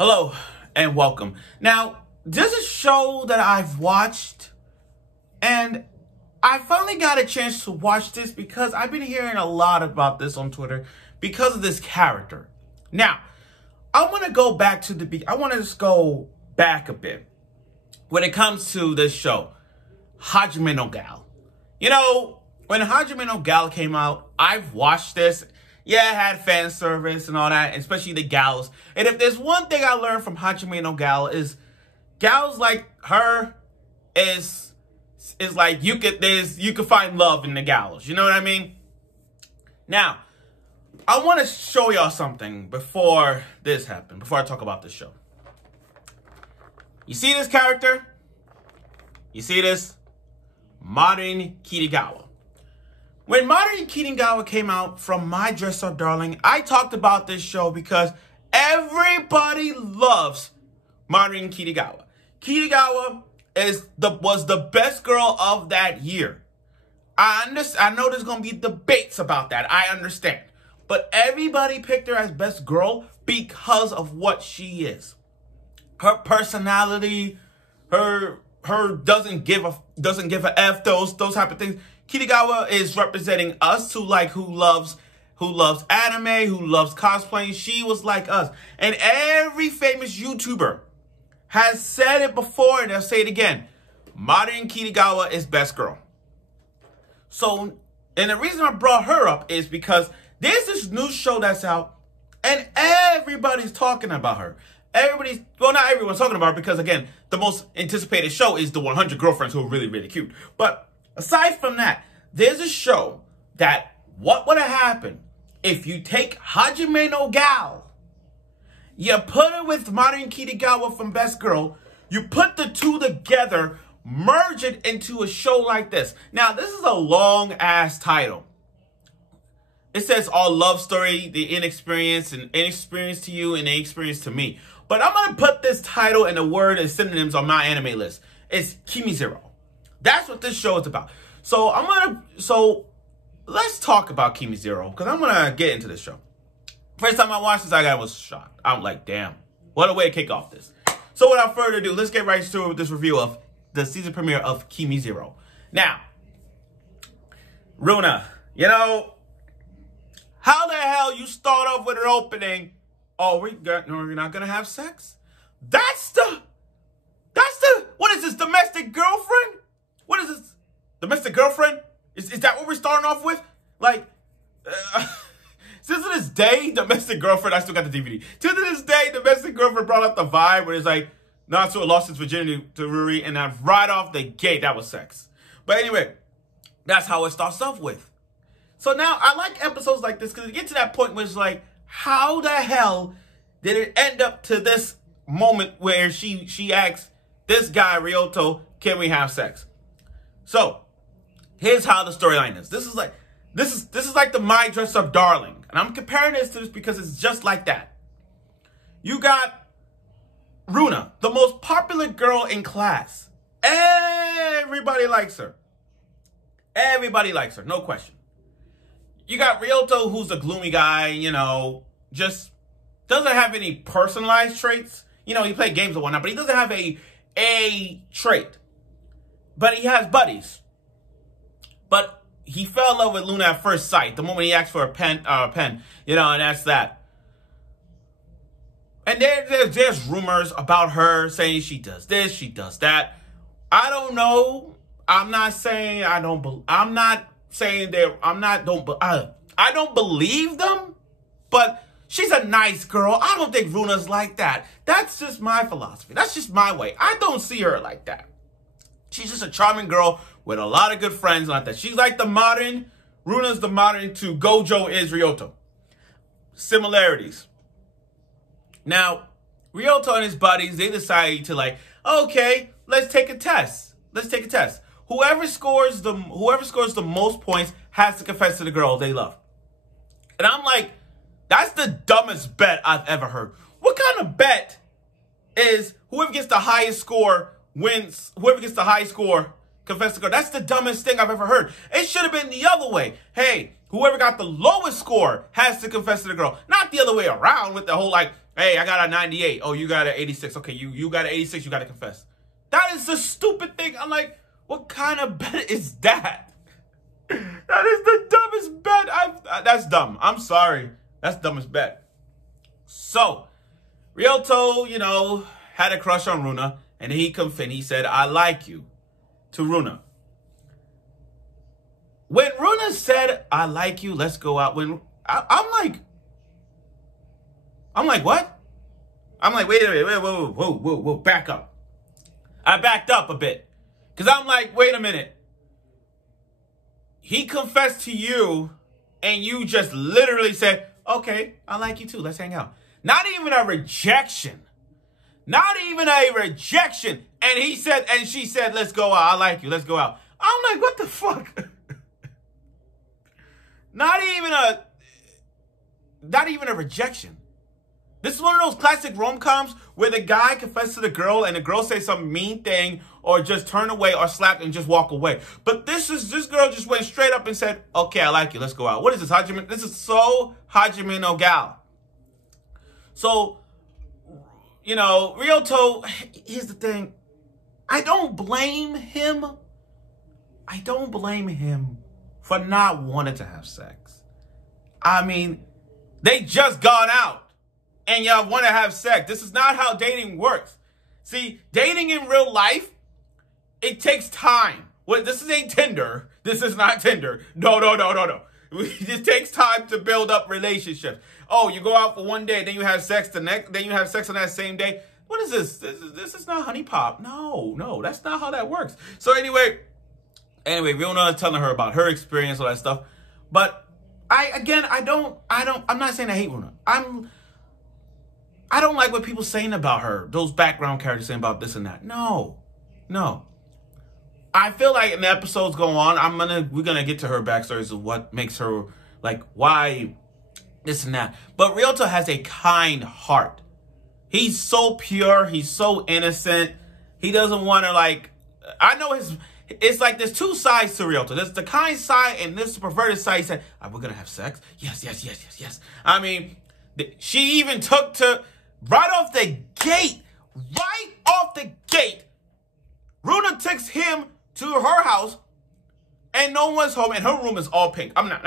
Hello and welcome. Now, there's a show that I've watched and I finally got a chance to watch this because I've been hearing a lot about this on Twitter because of this character. Now, I want to go back to I want to just go back a bit when it comes to this show, Hajime no Gal. You know, when Hajime no Gal came out, I've watched this. Yeah, it had fan service and all that, especially the gals. And if there's one thing I learned from Hajime no Gal is gals like her is like you could find love in the gals. You know what I mean? Now, I want to show y'all something before this happened, before I talk about this show. You see this character? You see this? Marin Kitagawa. When Marin Kitagawa came out from My Dress Up Darling, I talked about this show because everybody loves Marin Kitagawa. Kitagawa was the best girl of that year. I know there's going to be debates about that. I understand. But everybody picked her as best girl because of what she is. Her personality, her doesn't give a F, those type of things. Kitagawa is representing us who loves anime, who loves cosplaying. She was like us. And every famous YouTuber has said it before and they'll say it again. Marin Kitagawa is best girl. So, and the reason I brought her up is because there's this new show that's out and everybody's talking about her. Well, not everyone's talking about her because, again, the most anticipated show is the 100 Girlfriends who are really, really cute. But aside from that, there's a show that what would have happened if you take Hajime no Gal, you put her with Marin Kitagawa from Best Girl, you put the two together, merge it into a show like this. Now, this is a long-ass title. It says all love story, the inexperience to you and the experience to me. But I'm going to put this title and the word and synonyms on my anime list. It's Kimizero. That's what this show is about. So let's talk about Kimizero because I'm going to get into this show. First time I watched this, I was shocked. I'm like, damn, what a way to kick off this. So without further ado, let's get right to it with this review of the season premiere of Kimizero. Now, Runa, you know, how the hell you start off with an opening? Oh, we're not gonna have sex? That's the, what is this, domestic girlfriend? What is this, domestic girlfriend? Is that what we're starting off with? Like, since to this day, domestic girlfriend, I still got the DVD. To this day, domestic girlfriend brought up the vibe where it's like, Natsuo lost his virginity to Ruri, and then right off the gate, that was sex. But anyway, that's how it starts off with. So now, I like episodes like this because it gets to that point where it's like, how the hell did it end up to this moment where she asks this guy, Ryuuto, can we have sex? So, here's how the storyline is. This is like the My Dress Up Darling. And I'm comparing this to this because it's just like that. You got Runa, the most popular girl in class. Everybody likes her. Everybody likes her, no question. You got Ryuuto, who's a gloomy guy, you know, just doesn't have any personalized traits. You know, he played games and whatnot, but he doesn't have a trait. But he has buddies. But he fell in love with Luna at first sight, the moment he asked for a pen, you know, and that's that. And there's rumors about her saying she does this, she does that. I don't know. I'm not saying I don't believe them, but she's a nice girl. I don't think Runa's like that. That's just my philosophy. That's just my way. I don't see her like that. She's just a charming girl with a lot of good friends like that. She's like the modern, Runa's the modern to Gojo is Ryuuto. Similarities. Now, Ryuuto and his buddies, they decide to like, okay, let's take a test. Let's take a test. Whoever scores the most points has to confess to the girl they love. And I'm like, that's the dumbest bet I've ever heard. What kind of bet is whoever gets the highest score wins? Whoever gets the highest score confess to the girl. That's the dumbest thing I've ever heard. It should have been the other way. Hey, whoever got the lowest score has to confess to the girl. Not the other way around with the whole like, Hey, I got a 98. Oh, you got an 86. Okay, you got an 86. You got to confess. That is the stupid thing. I'm like, what kind of bet is that? That is the dumbest bet. That's dumb. I'm sorry. That's the dumbest bet. So, Ryuuto, had a crush on Runa, and he said, I like you, to Runa. When Runa said, I like you, let's go out, I'm like, what? I'm like, wait, whoa, back up. I backed up a bit. Because I'm like, wait a minute. He confessed to you, and you just literally said, okay, I like you too, let's hang out. Not even a rejection. Not even a rejection. And she said, let's go out, I like you, let's go out. I'm like, what the fuck? Not even a rejection. This is one of those classic rom-coms where the guy confesses to the girl and the girl says some mean thing or just turn away or slap and just walk away. But this girl just went straight up and said, okay, I like you, let's go out. What is this, Hajime? This is so Hajime no Gal. So, Ryuuto, here's the thing. I don't blame him. For not wanting to have sex. I mean, they just gone out and y'all want to have sex. This is not how dating works. See, dating in real life, it takes time. Well, this ain't Tinder. This is not Tinder. No. It takes time to build up relationships. Oh, you go out for one day, then you have sex then you have sex on that same day. What is this? This is not honey pop. No, that's not how that works. So anyway, Runa is telling her about her experience, all that stuff. But I'm not saying I hate Runa. I don't like what people saying about her. Those background characters saying about this and that. No. I feel like in the episodes go on, we're gonna get to her backstories of what makes her, like, why this and that. But Ryuuto has a kind heart. He's so pure. He's so innocent. He doesn't want to, like, I know it's like there's two sides to Ryuuto. There's the kind side and there's the perverted side. He said, we're going to have sex? Yes. I mean, she even took to, right off the gate, Runa takes him to her house and no one's home and her room is all pink. I'm not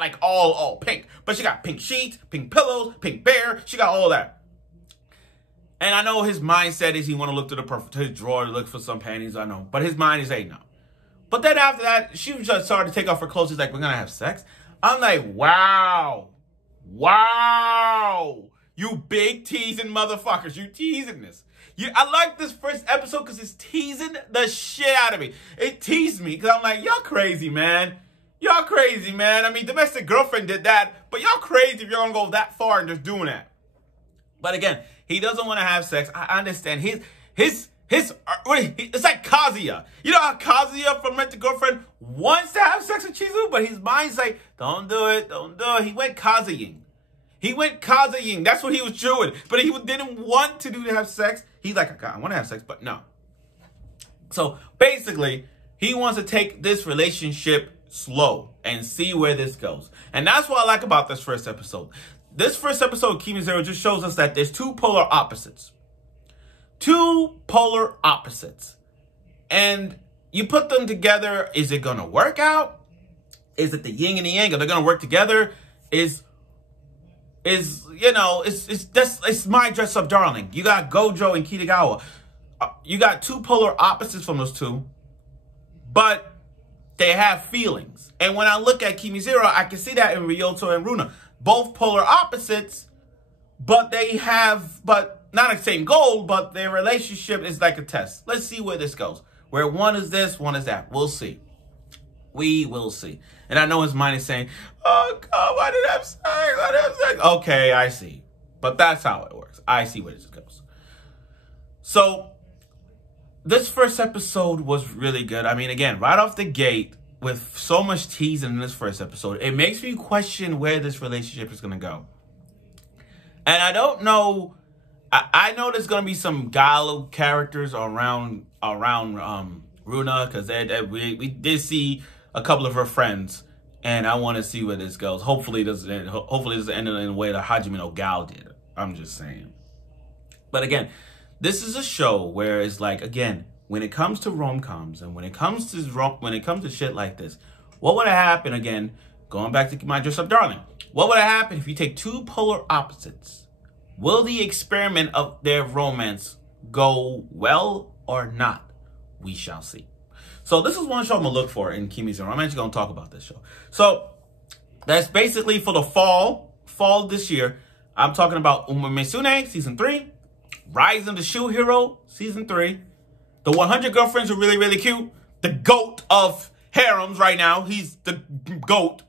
like all pink, but she got pink sheets, pink pillows, pink bear. She got all that. And I know his mindset is he want to look to his drawer to look for some panties, I know. But his mind is, hey, no. But then after that, she just started to take off her clothes. She's like, we're going to have sex? I'm like, wow. You big teasing motherfuckers. You teasing this. I like this first episode because it's teasing the shit out of me. It teased me because I'm like, y'all crazy, man. I mean, Domestic Girlfriend did that. But y'all crazy if you're going to go that far and just doing that. But again, he doesn't want to have sex. I understand. It's like Kazuya. You know how Kazuya from Rent a Girlfriend wants to have sex with Chizu, but his mind's like, don't do it. He went Kazuya. That's what he was doing. But he didn't want to have sex. He's like, I want to have sex, but no. So basically, he wants to take this relationship slow and see where this goes. And that's what I like about this first episode. This first episode of Kimizero just shows us that there's two polar opposites. And you put them together, is it going to work out? Is it the yin and the yang? Are they going to work together? It's my dress up darling. You got Gojo and Kitagawa. You got two polar opposites from those two, but they have feelings. And when I look at Kimizero, I can see that in Ryuuto and Runa. Both polar opposites, but not the same goal, but their relationship is like a test. Let's see where this goes. Where one is this, one is that. We'll see. We will see. And I know his mind is saying, oh, God, why did I have sex? Okay, I see. But that's how it works. I see where this goes. So, this first episode was really good. I mean, again, right off the gate, with so much teasing in this first episode, it makes me question where this relationship is going to go. And I don't know. I know there's going to be some Galo characters around Runa, because we did see a couple of her friends, and I want to see where this goes. Hopefully it doesn't end in the way that Hajime no Gal did. I'm just saying. But again, this is a show where it's like, again, when it comes to rom-coms and when it comes to shit like this, what would have happened, again, going back to My Dress Up Darling, what would have happened if you take two polar opposites? Will the experiment of their romance go well or not? We shall see. So this is one show I'm going to look for in Kimizero. I'm actually going to talk about this show. So that's basically for the fall this year. I'm talking about Umemesune, Season 3. Rise of the Shoe Hero, Season 3. The 100 Girlfriends are really, really cute. The GOAT of harems right now. He's the GOAT.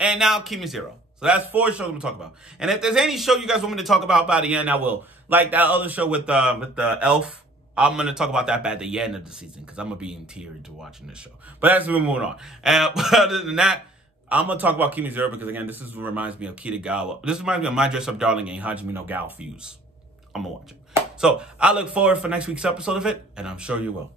And now Kimizero. So that's 4 shows I'm going to talk about. And if there's any show you guys want me to talk about by the end, I will. Like that other show with the elf. I'm going to talk about that by the end of the season because I'm going to be in tears to watching this show. But that's moving on. And other than that, I'm going to talk about Kimizero because, again, this reminds me of Kitagawa. This reminds me of My Dress Up Darling and Hajime no Gal Fuse. I'm going to watch it. So I look forward for next week's episode of it, and I'm sure you will.